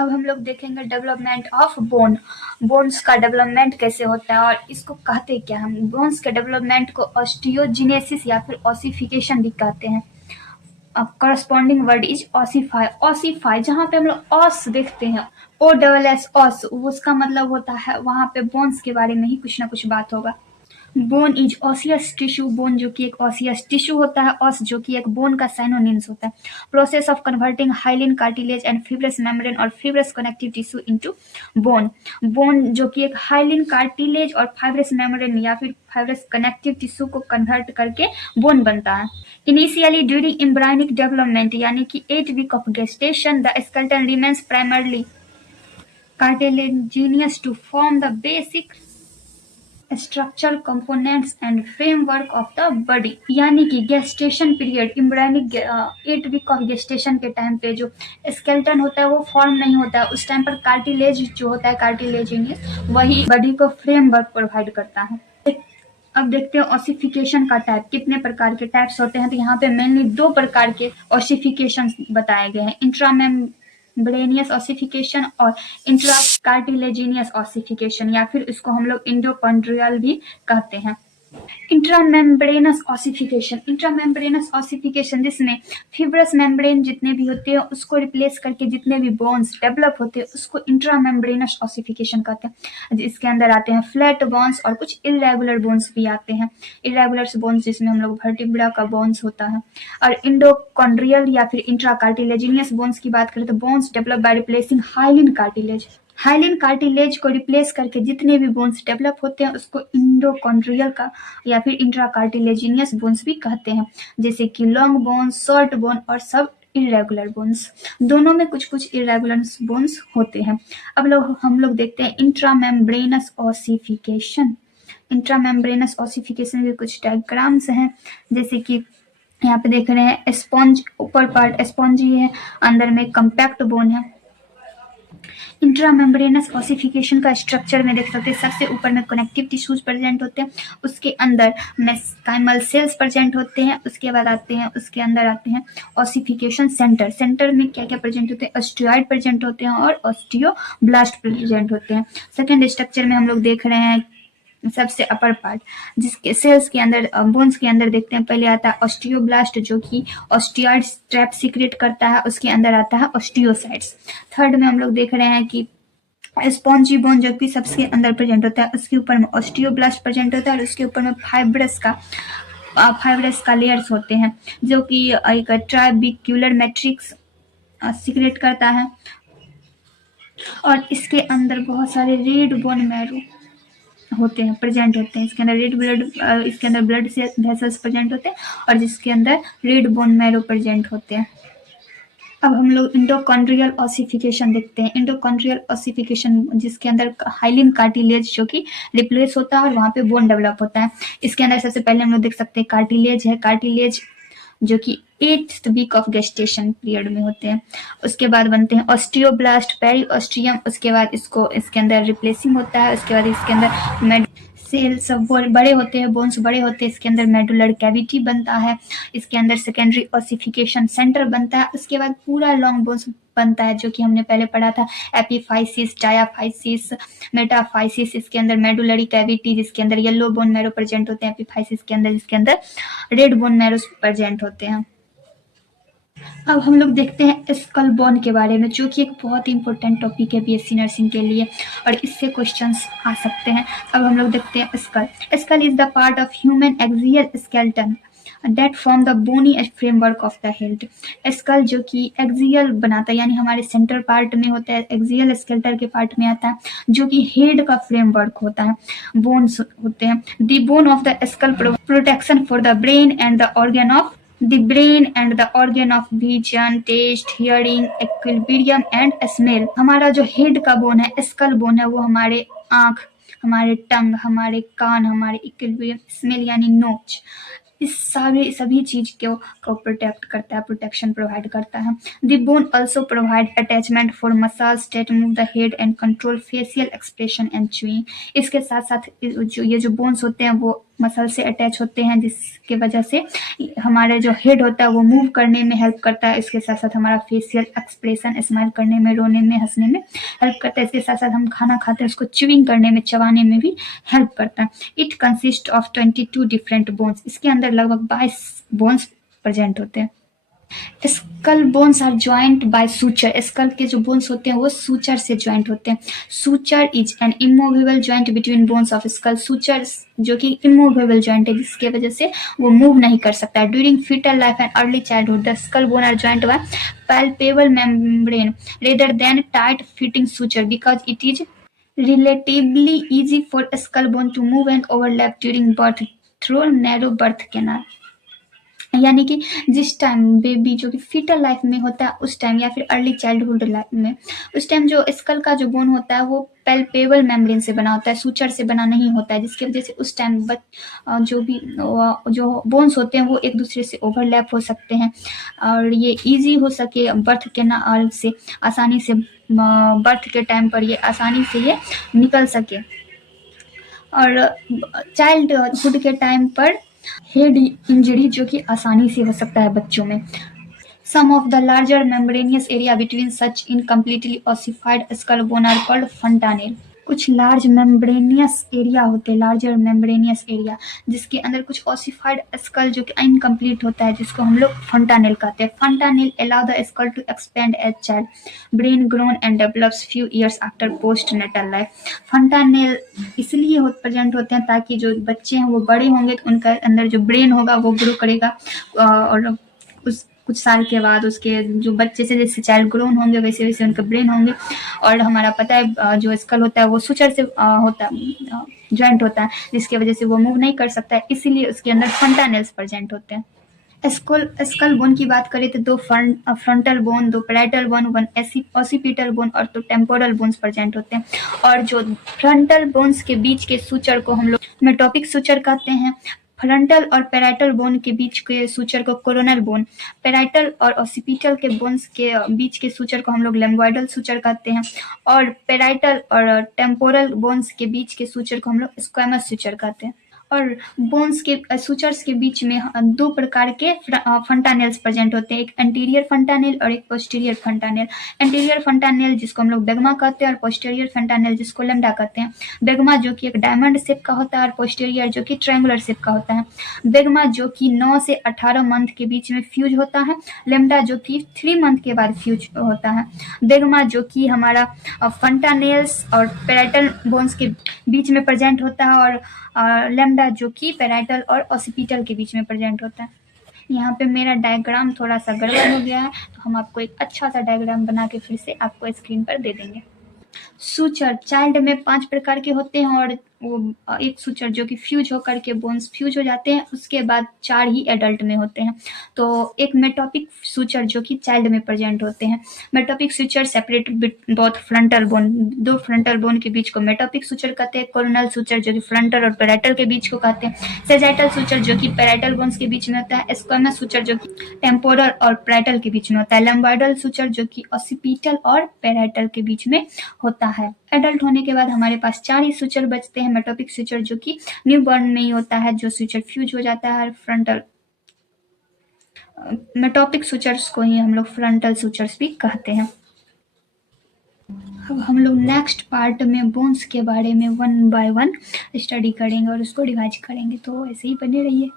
अब हम लोग देखेंगे डेवलपमेंट ऑफ बोन। बोन्स का डेवलपमेंट कैसे होता है और इसको कहते क्या हम। बोन्स के डेवलपमेंट को ऑस्टियोजेनेसिस या फिर ऑसिफिकेशन भी कहते हैं। अब corresponding word is ossify. Ossify जहाँ पे हम लोग ऑस देखते हैं, ओ डबल एस ऑस, उसका मतलब होता है वहां पे बोन्स के बारे में ही कुछ ना कुछ बात होगा। Bone is osseous tissue. Bone जो कि एक ऑसियस टिश्यू होता है, ऑस जो कि एक बोन का साइनोनिम्स होता है। Process of converting hyaline cartilage and fibrous membrane और fibrous connective tissue into bone. Bone जो कि एक हाइलिन कार्टिलेज और फाइब्रस मेम्ब्रेन या फिर फाइब्रस कनेक्टिव टिश्यू को कन्वर्ट करके बोन बनता है। इनिशियली ड्यूरिंग एम्ब्रायनिक डेवलपमेंट यानी कि 8 week of gestation the skeleton remains primarily cartilaginous to form the basic structural components and framework of the body। यानी कि gestation period embryonic 8 week of gestation के time पे जो skeleton होता है वो फॉर्म नहीं होता है। उस टाइम पर कार्टिलेज जो होता है कार्टिलेजिनियस वही बॉडी को फ्रेमवर्क प्रोवाइड करता है। अब देखते हैं ऑसिफिकेशन का टाइप, कितने प्रकार के टाइप्स होते हैं। तो यहाँ पे मेनली 2 प्रकार के ऑसिफिकेशन बताए गए हैं, इंट्रामेम्ब्रेनियस ऑसिफिकेशन और इंट्राकार्टिलेजिनियस ऑसिफिकेशन या फिर इसको हम लोग इंडोकॉन्ड्रियल भी कहते हैं। इंट्रामेम्ब्रेनस ऑसिफिकेशन। इंट्रामेम्ब्रेनस ऑसिफिकेशन जिसमें फिब्रस मेम्ब्रेन जितने भी होते हैं उसको रिप्लेस करके जितने भी बोन्स डेवलप होते हैं उसको इंट्रामेम्ब्रेनस ऑसिफिकेशन कहते हैं। इसके अंदर आते हैं फ्लैट बोन्स और कुछ इरेगुलर बोन्स भी आते हैं। इरेगुलर बोन्स जिसमें हम लोग वर्टिब्रा का बोन्स होता है। और इंडोकॉन्ड्रियल या फिर इंट्राकार्टिलेजिनियस बोन्स की बात करें तो bones develop by replacing hyaline cartilage. Hyaline cartilage को रिप्लेस करके जितने भी बोन्स डेवलप होते हैं उसको इंडोकॉन्ड्रियल का या फिर इंट्राकार्टिलेजिनियस बोन्स भी कहते हैं, जैसे कि लॉन्ग बोन्स, शॉर्ट बोन और सब इरेगुलर बोन्स। दोनों में कुछ कुछ इरेगुलर बोन्स होते हैं। अब हम लोग देखते हैं इंट्रामेम्ब्रेनस ऑसिफिकेशन। इंट्रामेम्ब्रेनस ऑसिफिकेशन के कुछ डायग्राम्स हैं, जैसे कि यहाँ पे देख रहे हैं स्पॉन्ज, ऊपर पार्ट स्पॉन्जी है, अंदर में कंपैक्ट बोन है। इंट्रामेम्ब्रेनस ऑसिफिकेशन का स्ट्रक्चर में देख सकते हैं सबसे ऊपर में कनेक्टिव टिश्यूज प्रेजेंट होते हैं, उसके अंदर मेसेंकाइमल सेल्स प्रेजेंट होते हैं, उसके बाद उसके अंदर आते हैं ऑसिफिकेशन सेंटर। सेंटर में क्या क्या प्रेजेंट होते हैं, ऑस्टियोइड प्रेजेंट होते हैं और ऑस्टियोब्लास्ट प्रेजेंट होते हैं। सेकेंड स्ट्रक्चर में हम लोग देख रहे हैं सबसे अपर पार्ट जिसके सेल्स के अंदर बोन्स के अंदर देखते हैं, पहले आता है ऑस्टियोब्लास्ट जो कि ऑस्टियोइड ट्रैप सीक्रेट करता है, उसके अंदर आता है ऑस्टियोसाइट्स। थर्ड में हम लोग देख रहे हैं कि स्पॉन्जी बोन जो कि सबसे अंदर प्रेजेंट होता है, उसके ऊपर में ऑस्टियोब्लास्ट प्रेजेंट होता है और उसके ऊपर में फाइब्रस का लेयर्स होते हैं जो कि एक ट्राइबिक्यूलर मैट्रिक्स सीक्रेट करता है। और इसके अंदर बहुत सारे रेड बोन मैरो होते हैं, प्रेजेंट होते हैं। इसके अंदर रेड ब्लड, इसके अंदर ब्लड वेसल्स प्रेजेंट होते हैं और जिसके अंदर रेड बोन मैरो प्रेजेंट होते हैं। अब हम लोग इंडोकॉन्ड्रियल ऑसिफिकेशन देखते हैं। इंडोकॉन्ड्रियल ऑसिफिकेशन जिसके अंदर हाइलिन कार्टिलेज जो कि रिप्लेस होता है और वहां पे बोन डेवलप होता है। इसके अंदर सबसे पहले हम लोग देख सकते हैं कार्टिलेज है। कार्टिलेज जो कि 8th week of gestation period में होते हैं। उसके बाद बनते हैं ऑस्टियोब्लास्ट, पेरिओस्टियम, उसके बाद इसके अंदर रिप्लेसिंग होता है। उसके बाद इसके अंदर सेल सब बड़े होते हैं, बोन्स बड़े होते हैं, इसके अंदर मेडुलर कैविटी बनता है, इसके अंदर सेकेंडरी ऑसिफिकेशन सेंटर बनता है। उसके बाद पूरा लॉन्ग बोन्स बनता है जो कि हमने पहले पढ़ा था, एपिफाइसिस, डायाफाइसिस, मेटाफाइसिस। इसके अंदर मेडुलरी कैविटी जिसके अंदर येलो बोन मैरो प्रेजेंट होते हैं, एपिफाइसिस के अंदर जिसके अंदर रेड बोन मैरो प्रेजेंट होते हैं। अब हम लोग देखते हैं स्कल बोन के बारे में, जो कि एक बहुत ही इंपॉर्टेंट टॉपिक है बीएससी नर्सिंग के लिए और इससे क्वेश्चंस आ सकते हैं। अब हम लोग देखते हैं skull. Skull is the part of human axial skeleton that form the bony framework of the head. Skull जो कि एक्सियल बनाता है यानी हमारे सेंटर पार्ट में होता है, एक्सियल स्केलेटन के पार्ट में आता है, जो कि हेड का फ्रेमवर्क होता है, बोन्स होते हैं। The bone of the skull protection for the brain and the organ of the brain and the organ of vision, taste, hearing, equilibrium and smell। हमारा जो हेड का बोन है, स्कल बोन है, वो हमारे आंख, हमारे टंग, हमारे कान, हमारे इक्विलिब्रियम, स्मेल यानी नोच, इस सभी चीज को प्रोटेक्ट करता है, प्रोटेक्शन प्रोवाइड करता है। The bone also provide attachment for muscles that move the head and control facial expression and chewing. इसके साथ साथ ये जो बोन्स होते हैं वो मसल से अटैच होते हैं, जिसके वजह से हमारे जो हेड होता है वो मूव करने में हेल्प करता है। इसके साथ साथ हमारा फेशियल एक्सप्रेशन, स्माइल करने में, रोने में, हंसने में हेल्प करता है। इसके साथ साथ हम खाना खाते हैं उसको च्यूइंग करने में, चबाने में भी हेल्प करता है। It consist of 22 different bones. इसके अंदर लगभग 22 बोन्स प्रेजेंट होते हैं। Skull bones are joint by suture. Skull के जो बोन्स होते हैं वो सूचर से ज्वाइंट होते हैं। Suture is an immovable joint between bones of skull. Suture जो कि इमूवेबल ज्वाइंट है, जिसके वजह से वो मूव नहीं कर सकता। During foetal life and early childhood the skull bone are joint by palpable membrane rather than tight fitting suture because it is relatively easy for skull bone to move and overlap during birth through narrow birth canal। यानी कि जिस time baby जो कि fetal life में होता है उस time, या फिर अर्ली चाइल्डहुड लाइफ में, उस टाइम जो स्कल का जो बोन होता है वो पैल्पेबल मेम्ब्रेन से बना होता है, सूचर से बना नहीं होता है, जिसकी वजह से उस टाइम जो भी जो बोन्स होते हैं वो एक दूसरे से ओवरलैप हो सकते हैं और ये इजी हो सके बर्थ के नाल से आसानी से, बर्थ के टाइम पर ये आसानी से ये निकल सके। और चाइल्डहुड के टाइम पर हेड इंजरी जो कि आसानी से हो सकता है बच्चों में। Some of the larger membranous area between such incompletely ossified skull bone are called fontanelle। कुछ लार्ज मेम्ब्रेनियस एरिया होते हैं, लार्जर मेम्ब्रेनियस एरिया, जिसके अंदर कुछ ऑसिफाइड स्कल जो कि इनकम्प्लीट होता है, जिसको हम लोग फंटानेल कहते हैं। Fontanelle allow the skull to expand as child brain grown and develops few years after post natal life. Fontanelle इसलिए प्रेजेंट होते हैं ताकि जो बच्चे हैं वो बड़े होंगे तो उनका अंदर जो ब्रेन होगा वो ग्रो करेगा और उस कुछ साल के बाद उसके जो बच्चे से जैसे चाइल्ड ग्रोन होंगे वैसे वैसे उनके ब्रेन होंगे। और हमारा पता है जो स्कल होता है वो सूचर से होता है, ज्वाइंट होता है, जिसकी वजह से वो मूव नहीं कर सकता है, इसीलिए उसके अंदर फंटानेल्स प्रेजेंट होते हैं। स्कल बोन की बात करें तो दो फ्रंटल बोन, दो parietal bone, one occipital bone और दो टेम्पोरल बोन्स प्रेजेंट होते हैं। और जो फ्रंटल बोन्स के बीच के सूचर को हम लोग मेटोपिक सूचर कहते हैं। फ्रंटल और पैराइटल बोन के बीच के सूचर को कोरोनल बोन, पैराइटल और ऑसिपिटल के बोन्स के बीच के सूचर को हम लोग लैम्बॉइडल सूचर कहते हैं। और पैराइटल और टेम्पोरल बोन्स के बीच के सूचर को हम लोग स्क्वैमस सूचर कहते हैं। और बोन्स के सूचर्स के बीच में दो प्रकार के फंटानेल्स प्रेजेंट होते हैं, एक एंटीरियर फंटानेल और एक पोस्टीरियर फंटानेल। एंटीरियर फंटानेल जिसको हम लोग बेगमा कहते हैं और पोस्टीरियर फंटानेल जिसको लेम्डा कहते हैं। बेगमा जो कि एक डायमंड शेप का होता है और पोस्टीरियर जो कि ट्रायंगुलर शेप का होता है। बेगमा जो कि 9 से 18 मंथ के बीच में फ्यूज होता है, लेम्डा जो कि 3 मंथ के बाद फ्यूज होता है। बेगमा जो कि हमारा फंटानेल्स और पैराइटल बोन्स के बीच में प्रेजेंट होता है और लेम्डा जो कि पैराइटल और ऑसिपिटल के बीच में प्रेजेंट होता है। यहाँ पे मेरा डायग्राम थोड़ा सा गड़बड़ हो गया है, तो हम आपको एक अच्छा सा डायग्राम बना के फिर से आपको स्क्रीन पर दे देंगे। सूचर चाइल्ड में 5 प्रकार के होते हैं और वो एक सूचर जो कि फ्यूज होकर के बोन्स फ्यूज हो जाते हैं, उसके बाद 4 ही एडल्ट में होते हैं। तो एक मेटोपिक सूचर जो कि चाइल्ड में प्रेजेंट होते हैं। Metopic suture separate both frontal bone, दो फ्रंटल बोन के बीच को मेटोपिक सूचर कहते हैं। कोरोनल सूचर जो कि फ्रंटल और पैराइटल के बीच को कहते हैं। सेजाइटल सूचर जो कि पैराइटल बोन्स के बीच में होता है। स्क्वैमस सूचर जो कि टेम्पोरल और पैराइटल के बीच में होता है। लैम्बॉइडल सूचर जो कि ऑसिपिटल और पैराइटल के बीच में होता है। एडल्ट होने के बाद हमारे पास 4 ही सूचर बचते हैं। मेटोपिक सूचर जो कि न्यू बॉर्न में ही होता है, जो सूचर फ्यूज हो जाता है। फ्रंटल मेटोपिक सूचर्स को ही हम लोग फ्रंटल सूचर्स भी कहते हैं। अब हम लोग नेक्स्ट पार्ट में बोन्स के बारे में 1 बाय 1 स्टडी करेंगे और उसको डिवाइड करेंगे, तो ऐसे ही बने रहिए।